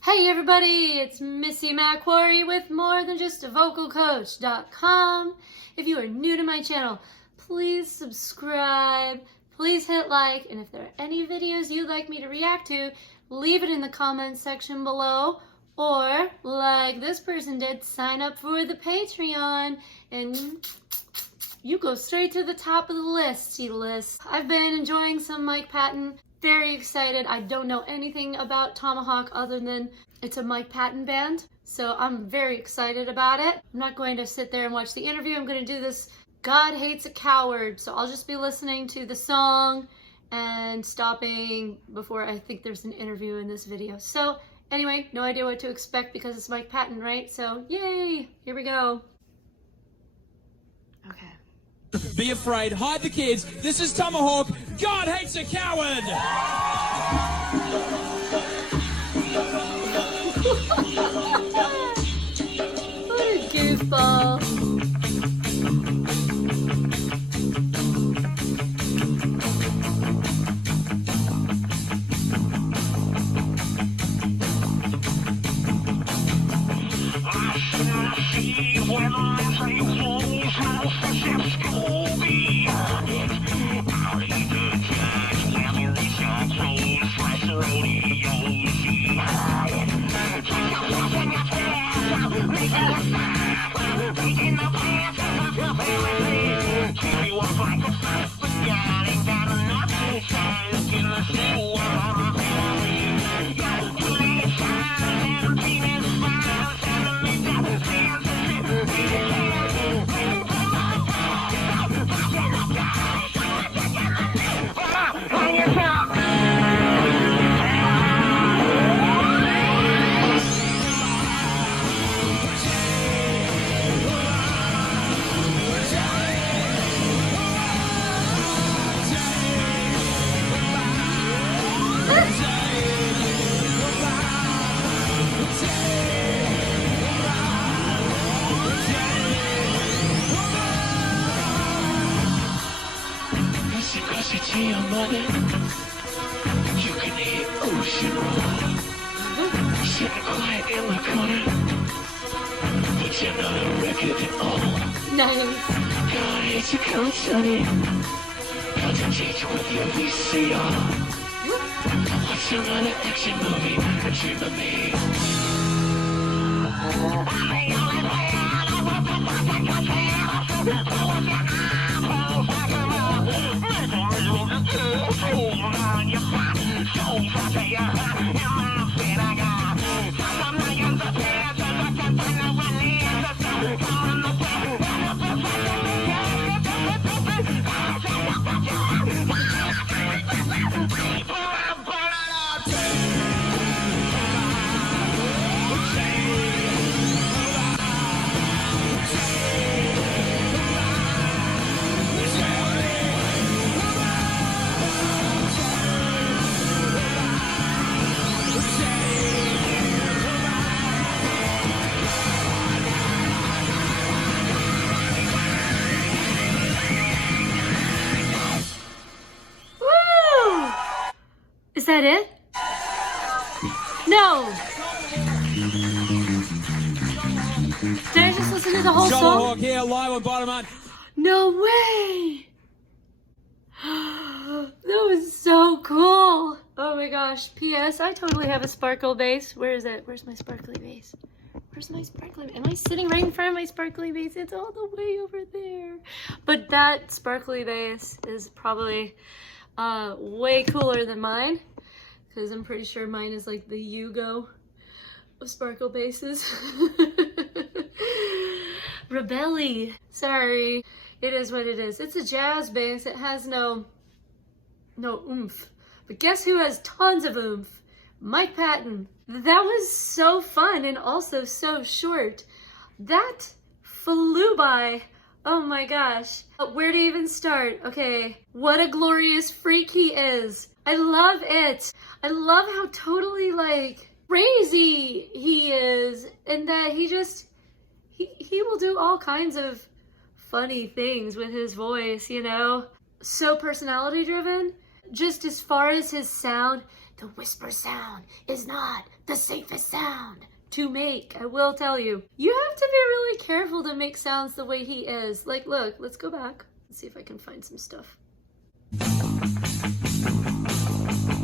Hey everybody, it's Missy McQuarrie with morethanjustovocalcoach.com. If you are new to my channel, please subscribe, please hit like, and if there are any videos you'd like me to react to, leave it in the comments section below, or like this person did, sign up for the Patreon, and you go straight to the top of the list. I've been enjoying some Mike Patton. Very excited. I don't know anything about Tomahawk other than it's a Mike Patton band, so I'm very excited about it. I'm not going to sit there and watch the interview. I'm going to do this God Hates a Coward, so I'll just be listening to the song and stopping before I think there's an interview in this video. So anyway, no idea what to expect because it's Mike Patton, right? So yay, here we go. Okay. Be afraid, hide the kids. This is Tomahawk. God hates a coward. What a goofball. Your money, you can hear ocean roll. Sitting quiet in the corner, but you're not a record at all. Nice. God hates a cold, sonny. Got to teach with your VCR. Watch another action movie and dream of me. Is that it? No! Did I just listen to the whole Tomahawk song? here, live on Bottom. No way! That was so cool! Oh my gosh. P.S. I totally have a sparkle base. Where is it? Where's my sparkly base? Where's my sparkly? Am I sitting right in front of my sparkly base? It's all the way over there. But that sparkly base is probably way cooler than mine, because I'm pretty sure mine is like the Yugo of sparkle bases. Rebelli. Sorry. It is what it is. It's a jazz bass. It has no oomph. But guess who has tons of oomph? Mike Patton. That was so fun and also so short. That flew by. Oh my gosh. Where to even start? Okay. What a glorious freak he is. I love it. I love how totally like crazy he is, and that he will do all kinds of funny things with his voice, you know? So personality driven. Just as far as his sound, the whisper sound is not the safest sound to make. I will tell you. You have to be really careful to make sounds the way he is. Like, look, let's go back. Let's see if I can find some stuff.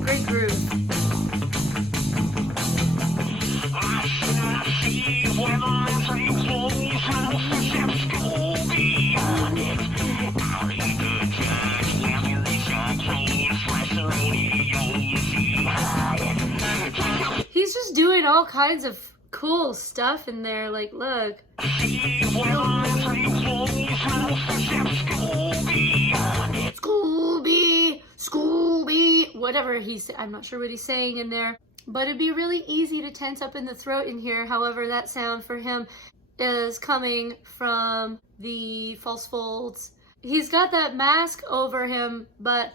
Great groove. He's just doing all kinds of cool stuff in there. Like, look. Scooby, whatever he's, I'm not sure what he's saying in there, but it'd be really easy to tense up in the throat in here. However, that sound for him is coming from the false folds. He's got that mask over him, but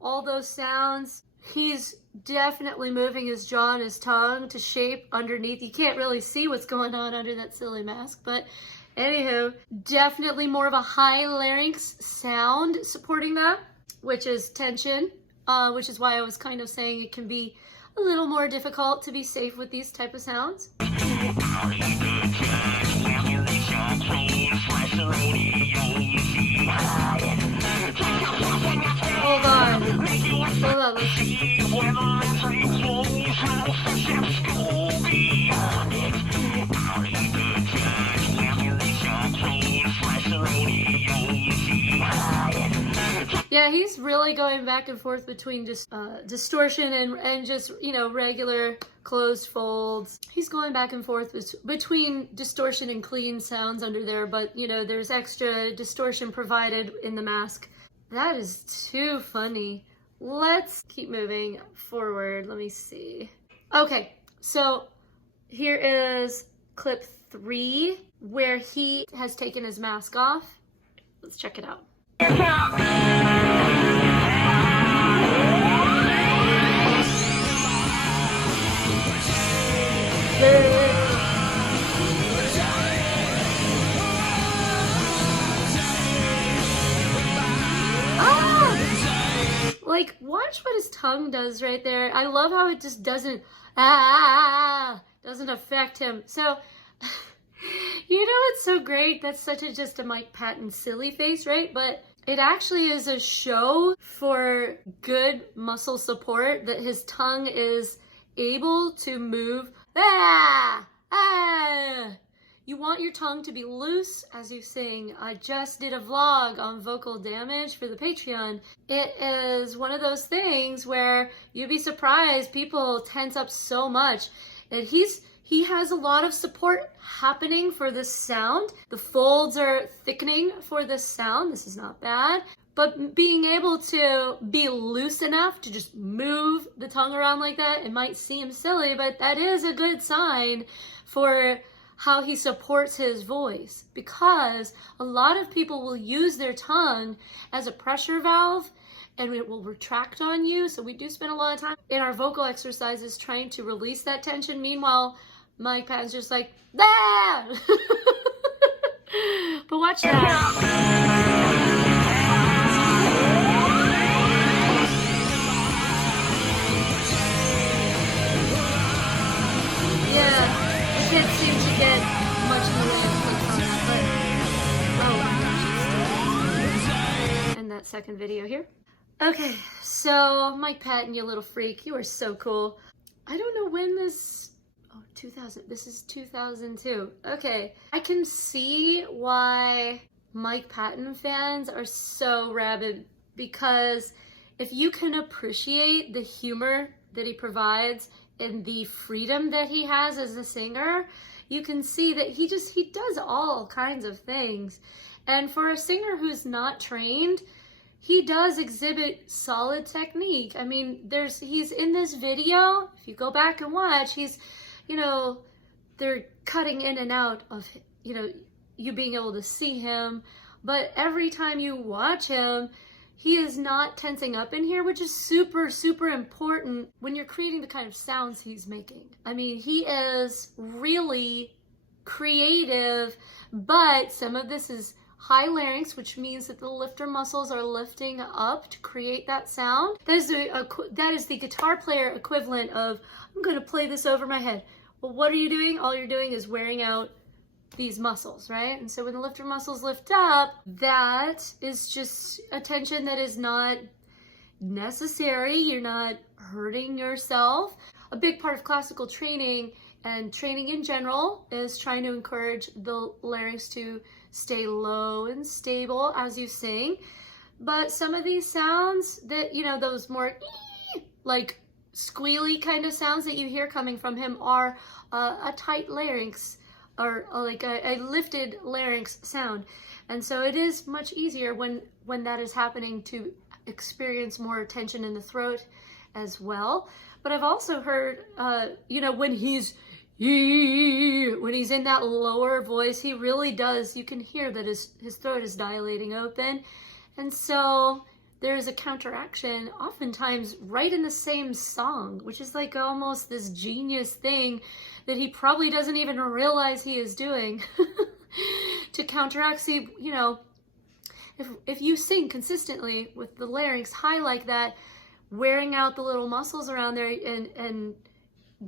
all those sounds, he's definitely moving his jaw and his tongue to shape underneath. You can't really see what's going on under that silly mask, but anywho, definitely more of a high larynx sound supporting that, which is tension, which is why I was kind of saying it can be a little more difficult to be safe with these type of sounds. Hold on. Yeah, he's really going back and forth between just distortion and just, you know, regular closed folds. He's going back and forth between distortion and clean sounds under there, but, you know, there's extra distortion provided in the mask. That is too funny. Let's keep moving forward. Let me see. Okay, so here is clip 3 where he has taken his mask off. Let's check it out. Like, watch what his tongue does right there. I love how it just doesn't affect him. So, you know, it's so great. That's such a just a Mike Patton silly face, right? But it actually is a show for good muscle support that his tongue is able to move. You want your tongue to be loose as you sing. I just did a vlog on vocal damage for the Patreon. It is one of those things where you'd be surprised people tense up so much. And he has a lot of support happening for this sound. The folds are thickening for this sound. This is not bad. But being able to be loose enough to just move the tongue around like that, it might seem silly, but that is a good sign for how he supports his voice, because a lot of people will use their tongue as a pressure valve and it will retract on you. So we do spend a lot of time in our vocal exercises trying to release that tension. Meanwhile, Mike Patton's just like, ah! But watch that. Can't seem to get much in the way of clicks on that, but oh my gosh, and that second video here. Okay, so Mike Patton, you little freak, you are so cool. I don't know when this, oh, 2000, this is 2002. Okay, I can see why Mike Patton fans are so rabid, because if you can appreciate the humor that he provides and the freedom that he has as a singer, you can see that he does all kinds of things. And for a singer who's not trained, he does exhibit solid technique. I mean, he's in this video, if you go back and watch, he's, you know, they're cutting in and out of, you know, you being able to see him, but every time you watch him, he is not tensing up in here, which is super, super important when you're creating the kind of sounds he's making. I mean, he is really creative, but some of this is high larynx, which means that the lifter muscles are lifting up to create that sound. That is the guitar player equivalent of, I'm going to play this over my head. Well, what are you doing? All you're doing is wearing out these muscles, right? And so when the lifter muscles lift up, that is just a tension that is not necessary. You're not hurting yourself. A big part of classical training and training in general is trying to encourage the larynx to stay low and stable as you sing. But some of these sounds that, you know, those more like squealy kind of sounds that you hear coming from him are a tight larynx, or like a lifted larynx sound. And so it is much easier when that is happening to experience more tension in the throat as well. But I've also heard, you know, when he's in that lower voice, he really does, you can hear that his throat is dilating open. And so there's a counteraction oftentimes right in the same song, which is like almost this genius thing that he probably doesn't even realize he is doing to counteract. See, you know, if you sing consistently with the larynx high like that, wearing out the little muscles around there and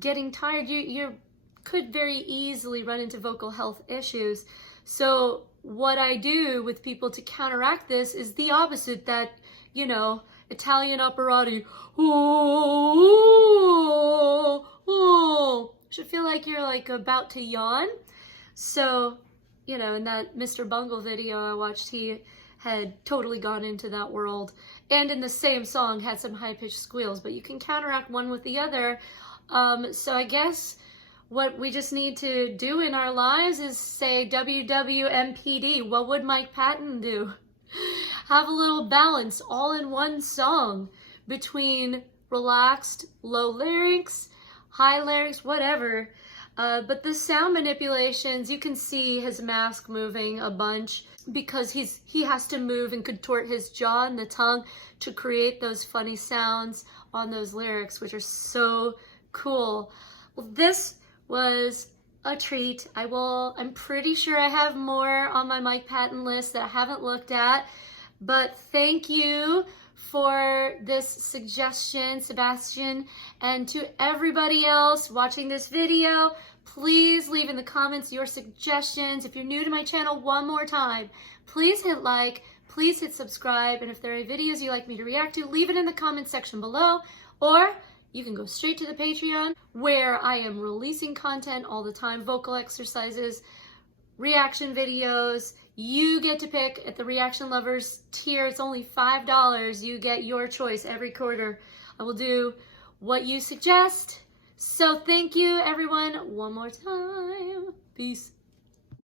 getting tired, you could very easily run into vocal health issues. So what I do with people to counteract this is the opposite, that, you know, Italian operati, should feel like you're like about to yawn. So, you know, in that Mr. Bungle video I watched, he had totally gone into that world, and in the same song had some high-pitched squeals, but you can counteract one with the other. So I guess what we just need to do in our lives is say WWMPD. What would Mike Patton do? Have a little balance all in one song between relaxed low larynx, high larynx, whatever. But the sound manipulations, you can see his mask moving a bunch because he has to move and contort his jaw and the tongue to create those funny sounds on those lyrics, which are so cool. Well, this was a treat. I'm pretty sure I have more on my Mike Patton list that I haven't looked at, but thank you for this suggestion, Sebastian, and to everybody else watching this video, please leave in the comments your suggestions. If you're new to my channel, one more time, please hit like, please hit subscribe, and if there are videos you'd like me to react to, leave it in the comments section below, or you can go straight to the Patreon, where I am releasing content all the time, vocal exercises, reaction videos. You get to pick at the Reaction Lovers tier. It's only $5. You get your choice every quarter. I will do what you suggest. So thank you, everyone, one more time. Peace.